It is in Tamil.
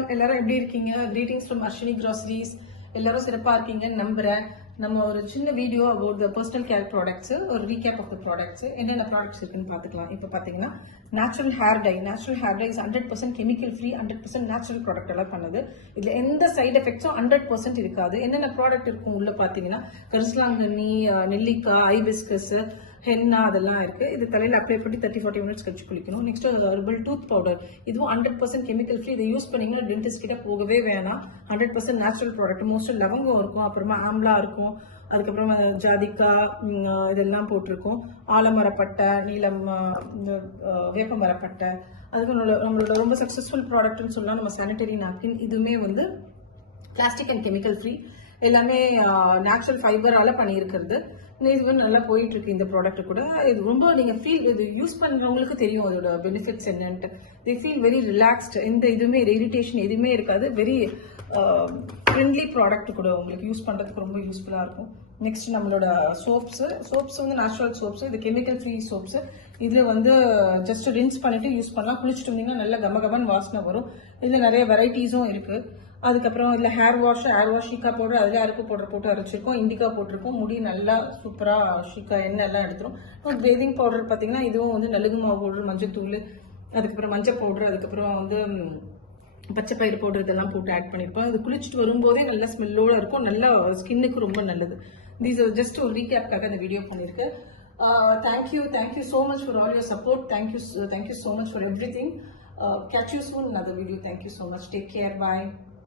வணக்கம் எல்லாரும் எப்படி இருக்கீங்க? Greetings from Ashwini groceries. எல்லாரும் சிறப்பா இருக்கீங்கன்னு நம்புறேன். நம்ம ஒரு சின்ன video about the personal care products, ஒரு ரீகேப் ஆஃப் த ப்ராடக்ட்ஸ், என்னென்ன ப்ராடக்ட்ஸ் இருக்குன்னு பார்த்துக்கலாம். இப்போ பார்த்தீங்கன்னா natural hair dye is 100% chemical free, 100% natural product எல்லாம் பண்ணுது. இதுல எந்த சைடு எஃபெக்ட்ஸும் 100% இருக்காது. என்னென்ன ப்ராடக்ட் இருக்கும் உள்ள பார்த்தீங்கன்னா கரிசலாங்கண்ணி, நெல்லிக்காய், ஐபிஸ்கஸ், ஹென்னா அதெல்லாம் இருக்கு. இது தலையில அப்ளை பண்ணி 30-40 மினிட்ஸ் கழிச்சு குளிக்கணும். நெக்ஸ்ட் ஹெர்பல் டூத் பவுடர், இதுவும் 100% கெமிக்கல் ஃப்ரீ. இதை யூஸ் பண்ணீங்கன்னா டென்டிஸ்ட் கிட்ட போகவே வேணாம். 100% நேச்சுரல் ப்ராடக்ட். மோஸ்ட் லவங்கம் இருக்கும், அப்புறமா ஆம்லா இருக்கும், அதுக்கப்புறமா ஜாதிக்காய் இதெல்லாம் போட்டிருக்கும், ஆலமரப்பட்டை, நீலம், வேப்பமரப்பட்டை. அதுக்கு நம்மளோட ரொம்ப சக்சஸ்ஃபுல் ப்ராடக்ட்னு சொல்லலாம் நம்ம சானிடரி நாப்கின். இதுவுமே வந்து பிளாஸ்டிக் அண்ட் கெமிக்கல் ஃப்ரீ, எல்லாமே நேச்சுரல் ஃபைபரால பண்ணியிருக்கிறது. இது நல்லா போயிட்டு இருக்கு இந்த ப்ராடக்ட் கூட. இது ரொம்ப நீங்க ஃபீல், இது யூஸ் பண்றவங்களுக்கு தெரியும் அதோட பெனிஃபிட்ஸ் என்னன்ட்டு. தி ஃபீல் வெரி ரிலாக்ஸ்ட். எந்த இதுவுமே இரிட்டேஷன் எதுவுமே இருக்காது. வெரி ஃப்ரெண்ட்லி ப்ராடக்ட் கூட, உங்களுக்கு யூஸ் பண்றதுக்கு ரொம்ப யூஸ்ஃபுல்லா இருக்கும். நெக்ஸ்ட் நம்மளோட சோப்ஸ் வந்து நேச்சுரல் சோப்ஸ், இது கெமிக்கல் ஃப்ரீ சோப்ஸ். இதுல வந்து ஜஸ்ட் ரின்ஸ் பண்ணிட்டு யூஸ் பண்ணலாம். குளிச்சுட்டு வந்தீங்கன்னா நல்ல கமகமன் வாசனை வரும். இதுல நிறைய வெரைட்டிஸும் இருக்கு. அதுக்கப்புறம் இதுல ஹேர் வாஷ் ஷீக்கா பவுடர், அதுல அரைப்பு பவுடர் போட்டு அரைச்சிருக்கோம், இண்டிகா போட்டிருக்கோம். முடி நல்லா சூப்பரா ஷீக்கா எண்ணெய் எல்லாம் எடுத்துரும். பேதிங் பவுடர் பாத்தீங்கன்னா இதுவும் வந்து நலுங்கு மாவு பவுடர், மஞ்சத்தூள், அதுக்கப்புறம் மஞ்சள் பவுடர், அதுக்கப்புறம் வந்து பச்சை பயிறு பவுடர் இதெல்லாம் போட்டு ஆட் பண்ணிருப்போம். இது குளிச்சுட்டு வரும்போதே நல்ல ஸ்மெல்லோட இருக்கும், நல்லா ஸ்கின்னுக்கு ரொம்ப நல்லது. தீஸ் ஜஸ்ட் ஒரு ரீகேப்காக இந்த வீடியோ பண்ணிருக்கேன். Thank you so much for all your support. Thank you so much for everything. Catch you soon in another video. Thank you so much. Take care. Bye.